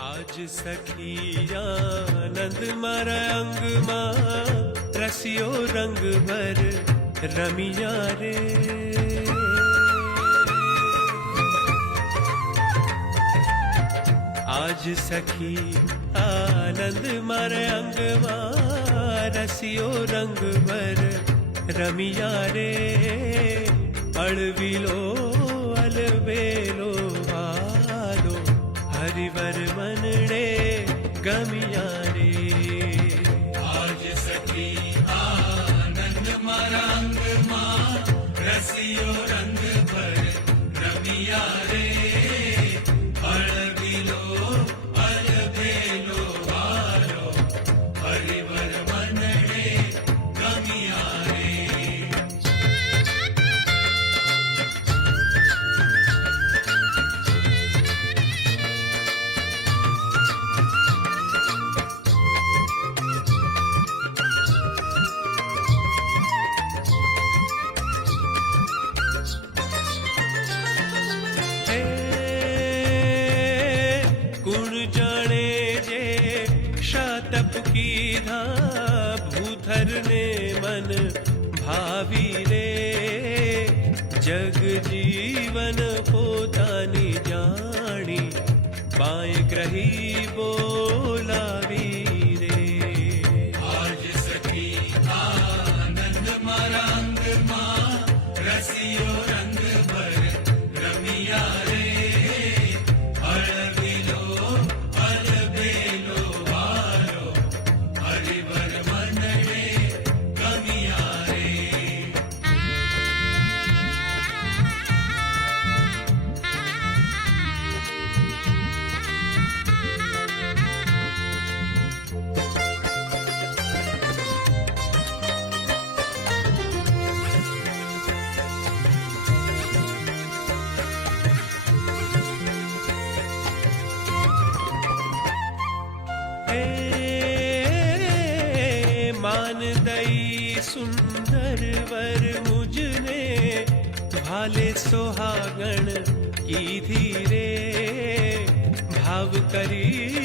आज सखिया नंद मर अंग रसियो रंग भर रमिया रे। आज सखी आनंद मर अंग रसियो रंग भर रमिया रे। अड़विलो अलबेलो कर मनड़े गमिया रे। आज सखी आनंद मारंग माँ रसियो रंग पर गमिया रे। કીધા ભૂધરને મન ભાવી રે જગ જીવન પોતાની જાણી બાય ગ્રહી બોલાવી वाले सुहागण की धीरे भाव करी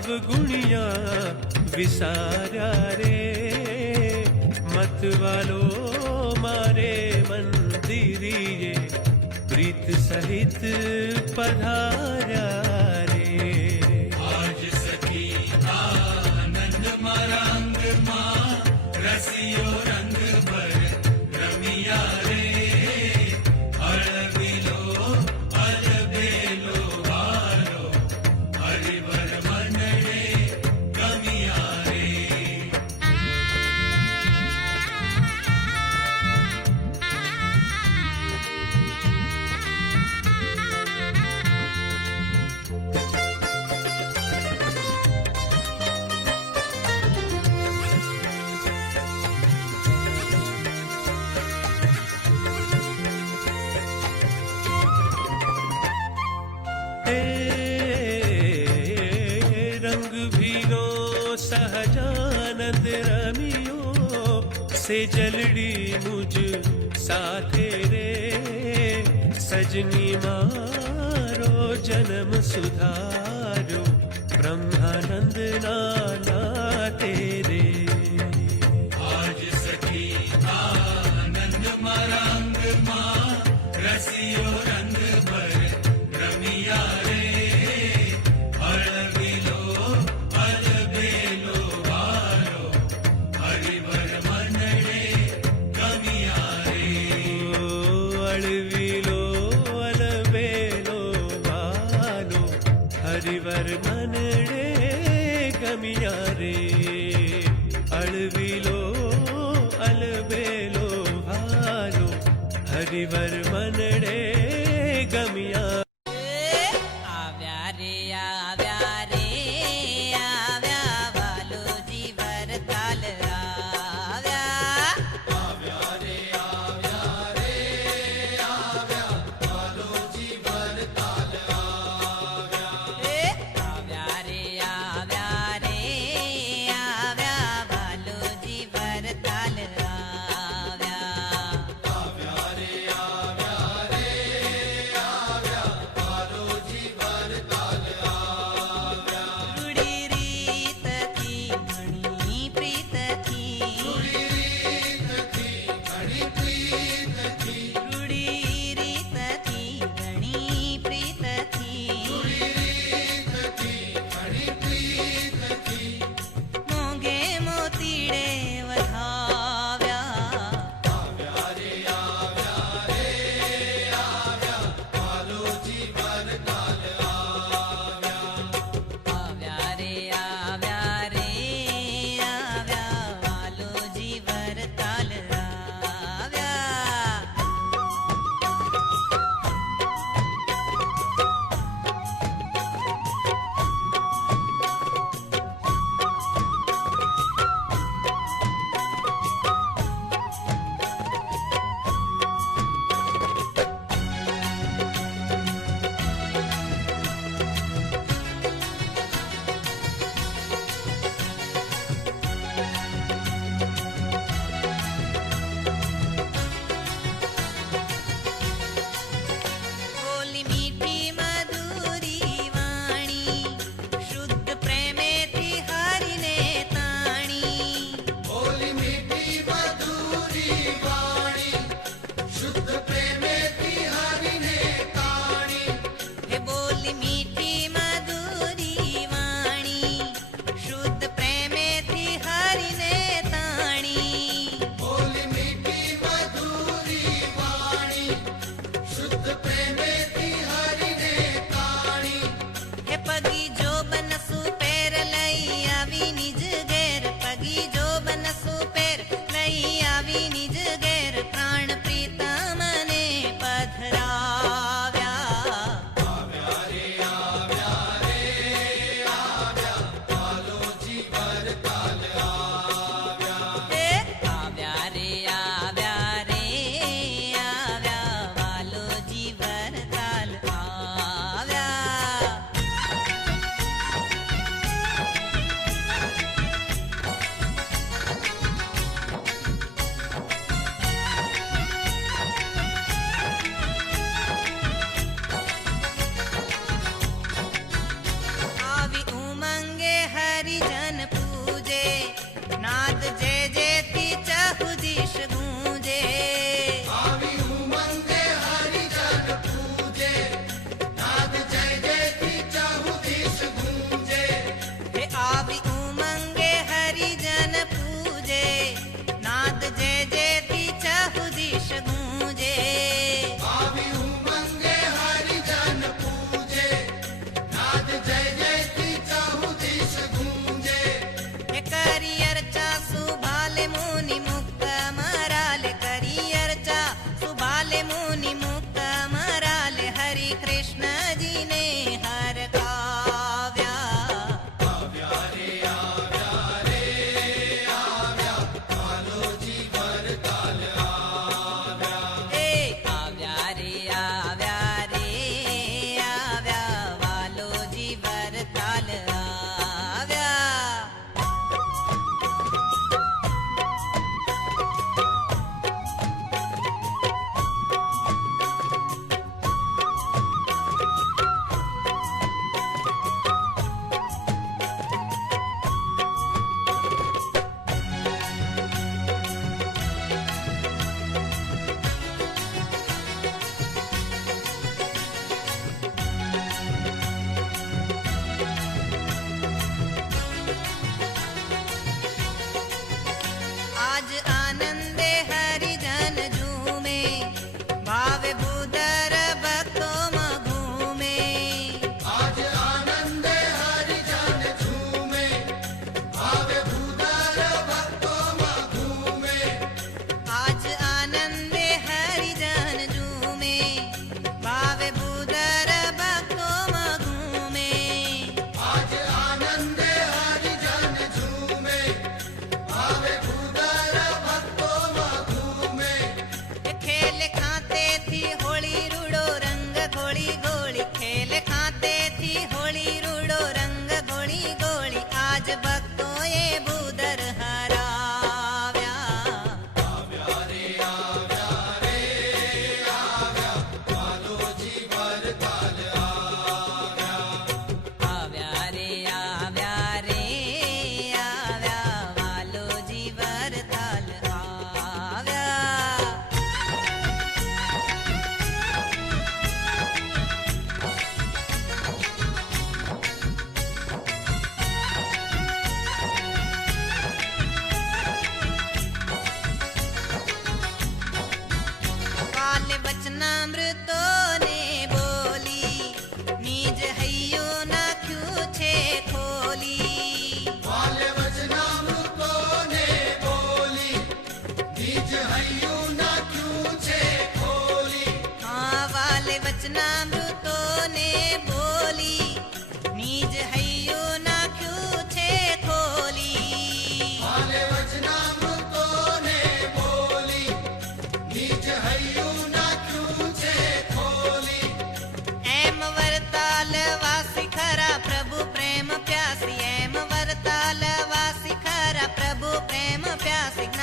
अवगुणिया विसारा रे। मत वालो मारे मंदिरिए प्रीत सहित पधारा रे। आज सखी आनंद रसियो रंग भर से जलड़ी मुझ साथे रे। सजनी मारो जन्म सुधारो ब्रह्मानंद ना હરિવર મનડે ગમિયા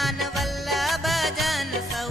ज्ञान वल्लभ जन सौ